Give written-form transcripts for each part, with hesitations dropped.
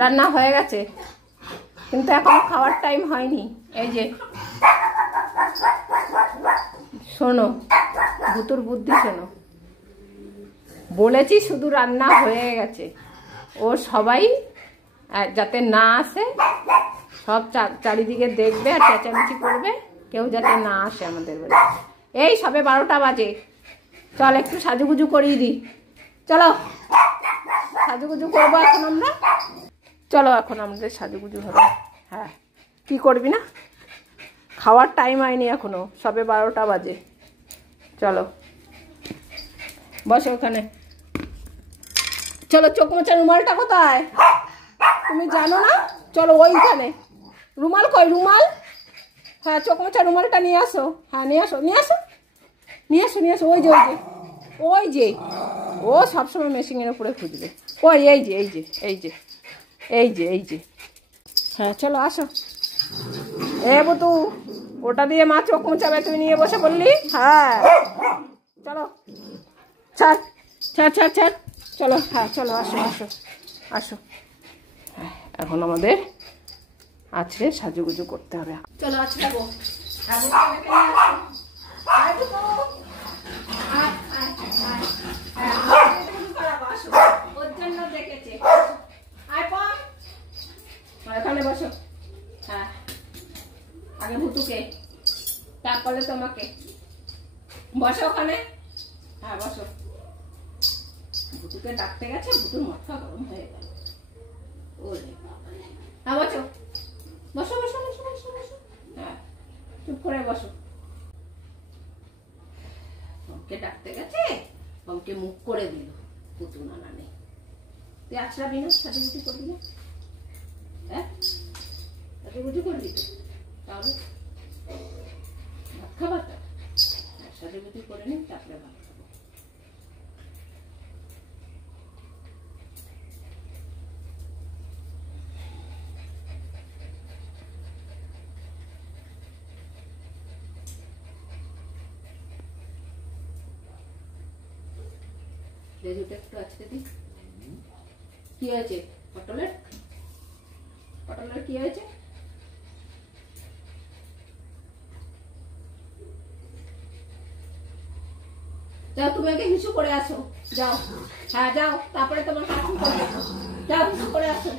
রান্না হয়ে গেছে কিন্তু এখনো খাওয়ার টাইম হয়নি। এই যে শোনো, ভুতুর বুদ্ধি শোনো, বলেছি শুধু রান্না হয়ে গেছে, ও সবাই যাতে না আসে, সব চারিদিকে দেখবে আর চেঁচামেচি করবে, কেউ যাতে না আসে আমাদের বাড়ি। এই সবে 12টা বাজে, চল একটু সাজুগুজু করিয়ে দিই। চলো সাজুগুজু করবো এখন আমরা, চলো এখন আমাদের সাজুগুজু হবে। হ্যাঁ, কি করবি না, খাওয়ার টাইম হয়নি এখনো, সবে 12টা বাজে। চলো বসে ওখানে। চলো, চোখ মোছা রুমালটা কোথায় তুমি জানো না? চলো ওইখানে। রুমাল কই, রুমাল? হ্যাঁ, চোখ মোছা রুমালটা নিয়ে আসো। হ্যাঁ নিয়ে আসো, নিয়ে আসো, নিয়ে আসো, নিয়ে আসো। ওই যে ওই যে ওই যে, ও সবসময় মেশিনের উপরে খুঁজবে। ওই এই যে এই যে এই যে এই যে এই যে, হ্যাঁ চলো আসো। এ বুতু, ওটা দিয়ে মা চোখ মোছাবে, তুই নিয়ে বসে বললি? হ্যাঁ চলো, ছাড় ছাড় ছাড় ছাড়, চলো। হ্যাঁ চলো, আসো আসো আসো। হ্যাঁ, এখন আমাদের আছড়ে সাজুগুজু করতে হবে। চলো আছড়াবো। ওর জন্য দেখেছে। এখানে বসো। হ্যাঁ, আগে ভুতুকে, তারপরে তোমাকে। বসো ওখানে। হ্যাঁ বসো। ভুতুকে ডাকতে গেছে, ভুতুর মাথা গরম হয়ে গেল। ওরে বাবা। হ্যাঁ বসো বসো বসো বসো বসো বসো। হ্যাঁ চুপ করে বসো। পমকে ডাকতে গেছে, পমকে মুখ করে দিল পুতু নানা নেই। তুই আছড়াবি না, সাজুগুজু করবি না? হ্যাঁ সাজুগুজু করবি তো, তাহলে ভাত খাবার তো সাজুগুজু করে নিন, তারপরে ভাত খাবো। লেজুটা একটু আছড়ে দিই। কি হয়েছে পটলের? পটলের কি হয়েছে? যাও তুমি আগে হিসু করে আসো, যাও। হ্যাঁ যাও, তারপরে তোমার কাকু করবে। যাও হিসু করে আসো।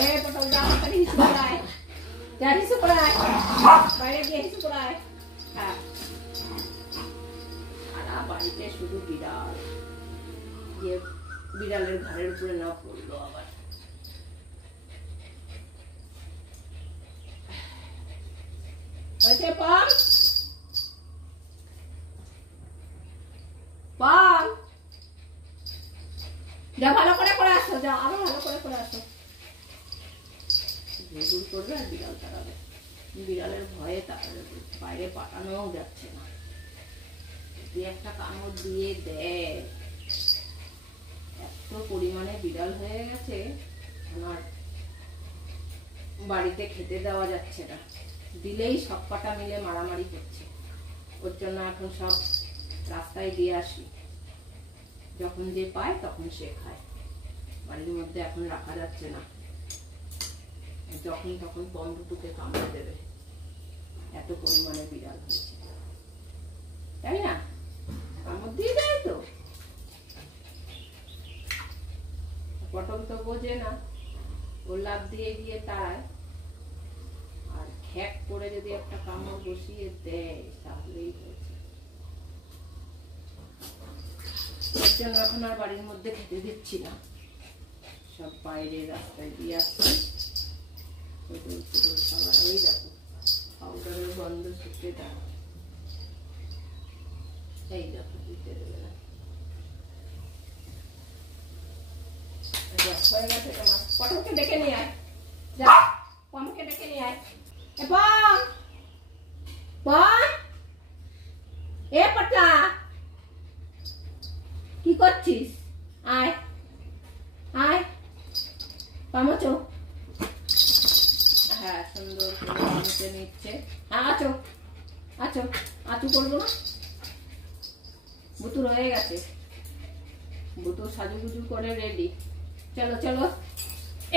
এ পটল যাও, তাড়াতাড়ি হিসু করে আয়। যা হিসু করে আয়, বাইরে গিয়ে হিসু করে আয়। হ্যাঁ, সারা বাড়িতে শুধু বিড়াল, যে বিড়ালের ঘরের উপরে না পড়লো আবার। পাম পাম, যা ভালো করে করে আসো, যাও আরো ভালো করে করে আসো। ঘুরঘুর করবে আর বিড়াল তাড়াবে। বিড়ালের ভয়ে তাড়াবে, বাইরে পাঠানোও যাচ্ছে না। তুই একটা কামড় দিয়ে দেয়, এত পরিমাণে বিড়াল হয়ে গেছে, আমার বাড়িতে খেতে দেওয়া যাচ্ছে না। দিলেই সব কটা মিলে মারামারি করছে। ওর জন্য এখন সব রাস্তায় দিয়ে আসি, যখন যে পায় তখন সে খায়। বাড়ির মধ্যে এখন রাখা যাচ্ছে না, যখন তখন বন্ধুকে কামড়ে দেবে, এত পরিমাণে বিড়াল হয়েছে, তাই না? কামড় দিয়ে দেয় তো। পটল তো বোঝে না, ও লাফ দিয়ে গিয়ে তাড়ায়, আর খ্যাক করে যদি একটা কামড় বসিয়ে দেয় তাহলেই হয়েছে। এর জন্য এখন আর বাড়ির মধ্যে খেতে দিচ্ছি না, সব বাইরে রাস্তায় দিয়ে আসছি। ওই দেখো পাউডারের গন্ধ শুকে দেয়, এই দেখো দিতে দেবে না। হয়ে গেছে তোমার। পটলকে ডেকে নিয়ে আয়, যা পমকে ডেকে নিয়ে আয়। পম পম, এ পটলা কি করছিস? আয় আয়, পামচো। হ্যাঁ সুন্দর করে পামচে নিচ্ছে। হ্যাঁ আছো আছো, আচু করবো না? বুতুর হয়ে গেছে, বুতুর সাজুগুজু করে রেডি। চলো চলো,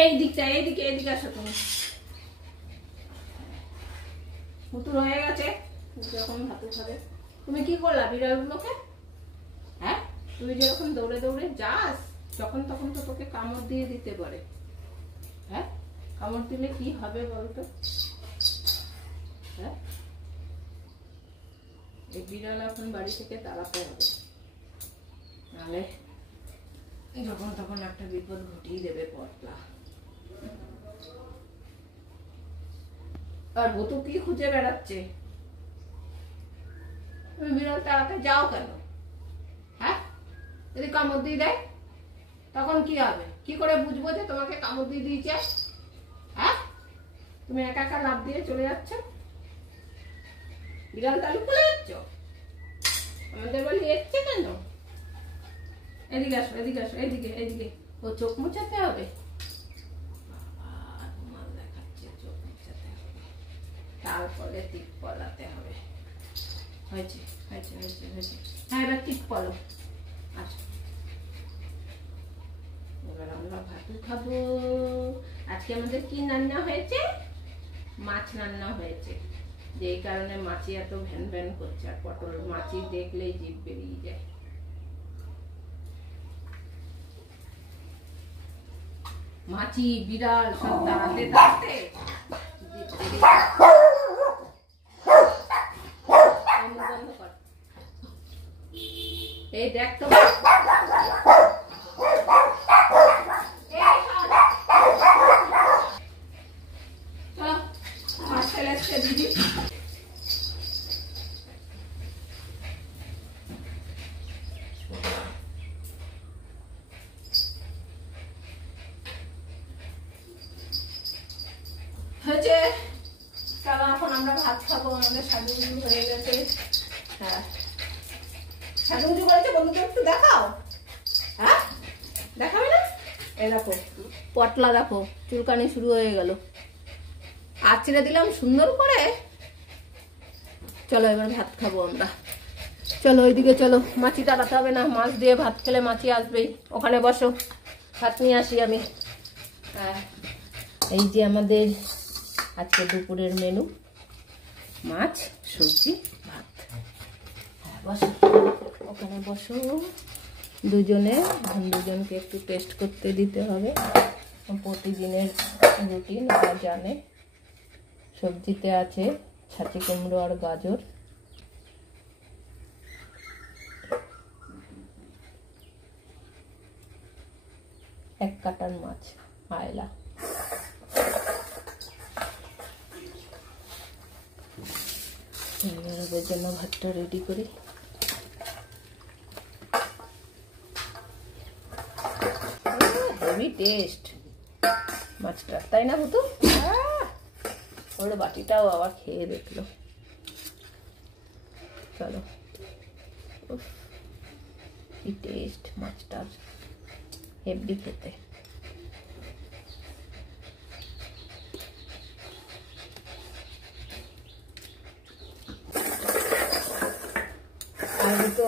এই দিকটা, এইদিকে আসো তুমি। পুতুল হয়ে গেছে, যখন ভাতু খাবে। তুমি কি করলা বিড়ালগুলোকে? হ্যাঁ, তুই যেরকম দৌড়ে দৌড়ে যাস, যখন তখন তো তোকে কামড় দিয়ে দিতে পারে। হ্যাঁ, কামড় দিলে কি হবে বলতো? হ্যাঁ, এই বিড়াল এখন বাড়ি থেকে তাড়াতে হবে, নাহলে যখন তখন একটা বিপদ ঘটিয়ে দেবে পটলা। আর ভুতু কি খুঁজে বেড়াচ্ছে? তুমি বিড়াল তাড়াতে যাও কেন? হ্যাঁ, যদি কামড় দিয়ে দেয় তখন কি হবে? কি করে বুঝবো যে তোমাকে কামড় দিয়ে দিয়েছে? হ্যাঁ, তুমি একা একা লাফ দিয়ে চলে যাচ্ছ, বিড়াল তালু খুলে যাচ্ছ, আমাদের বাড়ি এসছে কেন? এদিকে আসো, এইদিকে। ও চোখ মুছাতে হবে, দেখাচ্ছে চোখ মুছাতে হবে, তারপরে টিপ পলাতে হবে। হয়েছে। হ্যাঁ, এবার টিপ পলো। আচ্ছা, এবার আমরা ভাতু খাবো। আজকে আমাদের কি রান্না হয়েছে? মাছ রান্না হয়েছে, যেই কারণে মাছি এত ভ্যান ভ্যান করছে। আর পটল মাছি দেখলেই জিভ বেরিয়ে যায়। মাছি বিড়াল সব তাড়াতে এই দেখ তো, মাছ ফেলে আসছে দিদি। হয়েছে, চলো এখন আমরা ভাত খাবো। আমাদের সাজুগুজু হয়ে গেছে। হ্যাঁ, সাজুগুজু করেছে, বন্ধুকে একটু দেখাও। হ্যাঁ, দেখাবে না? এই দেখো পটলা, দেখো চুলকানি শুরু হয়ে গেল। আঁচড়ে দিলাম সুন্দর করে। চলো এবার ভাত খাবো আমরা। চলো ওইদিকে চলো, মাছি তাড়াতে হবে না। মাছ দিয়ে ভাত খেলে মাছি আসবেই। ওখানে বসো, ভাত নিয়ে আসি আমি। হ্যাঁ, এই যে আমাদের আজকে দুপুরের মেনু, মাছ, সবজি, ভাত। হ্যাঁ, বসো, ওখানে বসো। দুজনকে একটু টেস্ট করতে দিতে হবে। প্রতিদিনের রুটিন ওরা জানে। সবজিতে আছে ছাঁচি কুমড়ো আর গাজর। এক কাটার মাছ, আয়লা। ওদের জন্য ভাতটা রেডি করি। হেভি টেস্ট মাছটা, তাই না ভুতু? ওর বাটিটাও আবার খেয়ে দেখলো। চলো, কি টেস্ট মাছটার, হেভি খেতে। আর তো